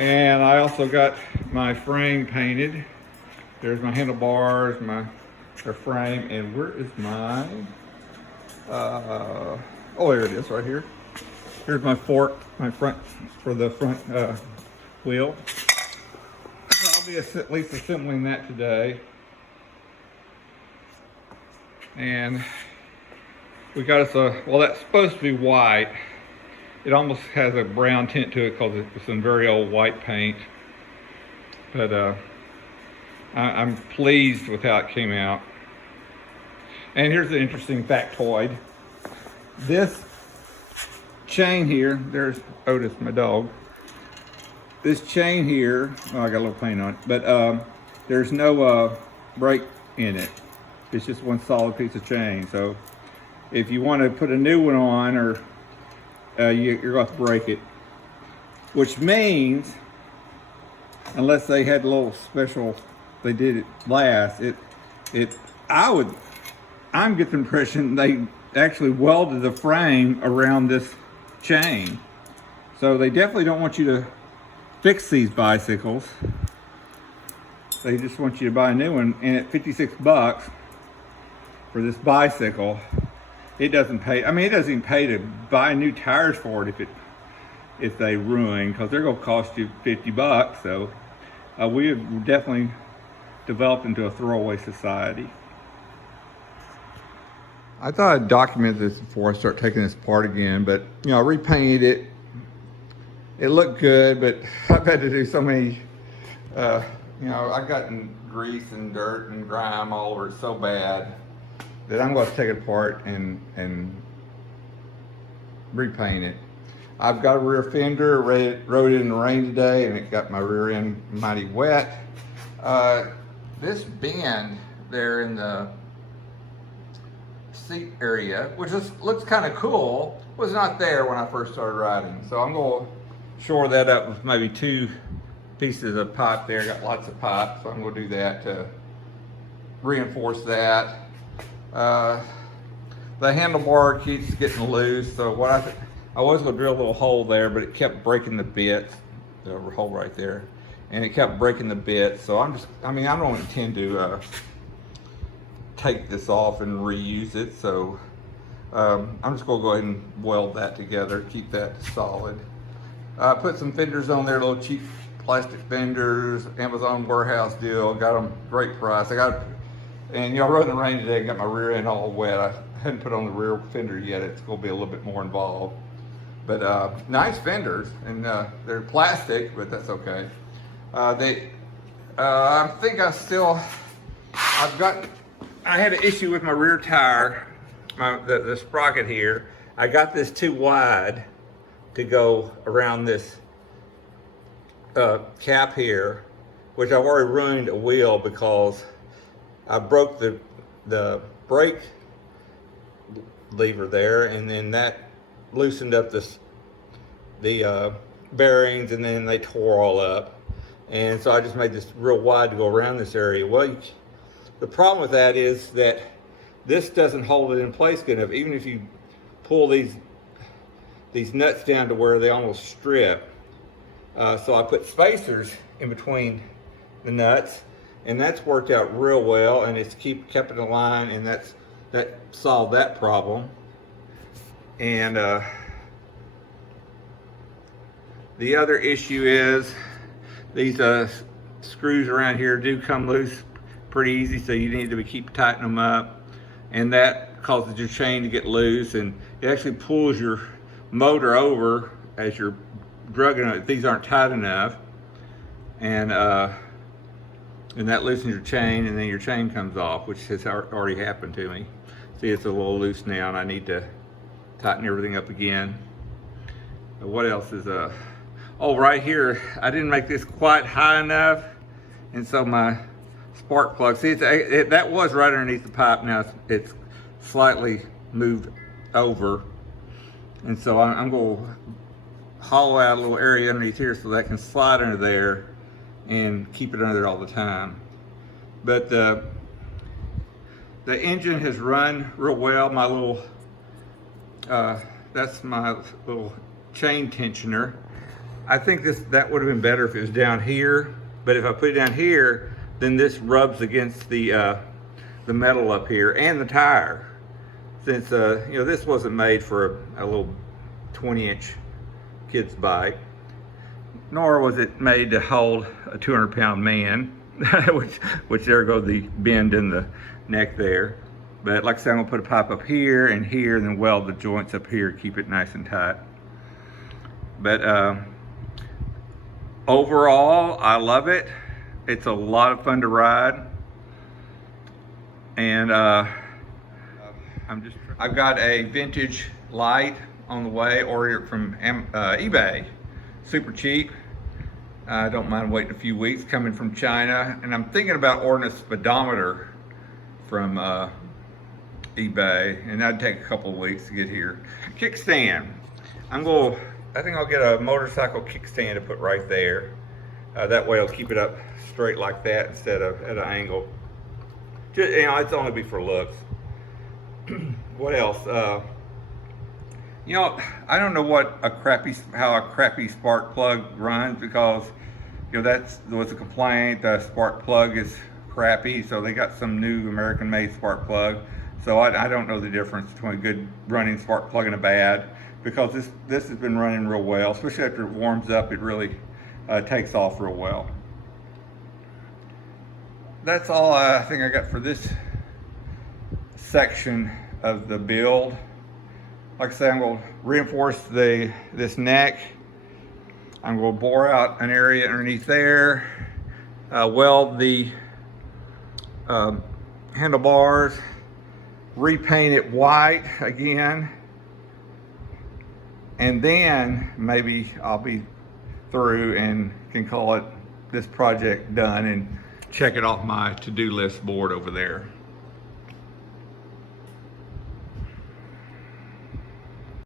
And I also got my frame painted. There's my handlebars, their frame, and where is my, oh, there it is right here. Here's my fork, my front, for the front wheel. So I'll be at least assembling that today. And we got us a, well, that's supposed to be white. It almost has a brown tint to it because it's some very old white paint. But I'm pleased with how it came out. And here's an interesting factoid. This chain here, there's Otis, my dog. This chain here, oh, I got a little paint on it, but there's no brake in it. It's just one solid piece of chain. So if you want to put a new one on, or you're going to break it, which means, unless they had a little special, they did it last, I'm getting the impression they actually welded the frame around this chain. So they definitely don't want you to fix these bicycles. They just want you to buy a new one, and at 56 bucks for this bicycle, it doesn't pay. I mean, it doesn't even pay to buy new tires for it if they ruin, because they're going to cost you 50 bucks. So we have definitely developed into a throwaway society. I thought I'd document this before I start taking this apart again, but you know, I repainted it. It looked good, but I've had to do so many, you know, I've gotten grease and dirt and grime all over it so bad that I'm going to take it apart and repaint it. I've got a rear fender, rode it in the rain today, and it got my rear end mighty wet. This bend there in the seat area, which looks kind of cool, was not there when I first started riding. So I'm going to shore that up with maybe 2 pieces of pipe there. Got lots of pipe, so I'm going to do that to reinforce that. The handlebar keeps getting loose, so what I was going to drill a little hole there, but it kept breaking the bits, the hole right there, and it kept breaking the bits. So I don't intend to take this off and reuse it. So I'm just going to go ahead and weld that together, keep that solid. Put some fenders on there, little cheap plastic fenders, Amazon warehouse deal. Got them great price. And you know, I rode in the rain today and got my rear end all wet. I hadn't put on the rear fender yet. It's going to be a little bit more involved. But nice fenders, and they're plastic, but that's okay. I think I had an issue with my rear tire, the sprocket here. I got this too wide to go around this cap here, which I've already ruined a wheel because I broke the brake lever there, and then that loosened up the bearings, and then they tore all up. And so I just made this real wide to go around this area. Well, the problem with that is that this doesn't hold it in place good enough. Even if you pull these nuts down to where they almost strip. So I put spacers in between the nuts, and that's worked out real well, and it's kept it in line, and that solved that problem. And the other issue is these screws around here do come loose pretty easy, so you need to keep tightening them up, and that causes your chain to get loose, and it actually pulls your motor over as you're drugging it. These aren't tight enough, and that loosens your chain, and then your chain comes off, which has already happened to me. See, it's a little loose now, and I need to tighten everything up again. What else is oh, right here, I didn't make this quite high enough, and so my spark plug, see, that was right underneath the pipe. Now it's slightly moved over, and so I'm going to hollow out a little area underneath here so that can slide under there and keep it under there all the time. But the engine has run real well. My little that's my little chain tensioner. I think that would have been better if it was down here, but if I put it down here, then this rubs against the metal up here and the tire. Since you know, this wasn't made for a little 20-inch kid's bike, nor was it made to hold a 200-pound man, which there goes the bend in the neck there. But like I said, I'm gonna put a pipe up here, and then weld the joints up here, keep it nice and tight. But overall, I love it. It's a lot of fun to ride. And I've got a vintage light on the way, ordered from eBay, super cheap. I don't mind waiting a few weeks, coming from China. And I'm thinking about ordering a speedometer from eBay, and that'd take a couple of weeks to get here. Kickstand. I think I'll get a motorcycle kickstand to put right there. That way I'll keep it up straight like that instead of at an angle. Just, you know, it's only be for looks. What else? You know, I don't know how a crappy spark plug runs, because you know that was a complaint. The spark plug is crappy, so they got some new American-made spark plug. So I don't know the difference between a good running spark plug and a bad, because this has been running real well, especially after it warms up. It really takes off real well. That's all I think I got for this section of the build. Like I said, I'm going to reinforce this neck. I'm going to bore out an area underneath there, weld the handlebars, repaint it white again, and then maybe I'll be through and can call it this project done and check it off my to-do list board over there.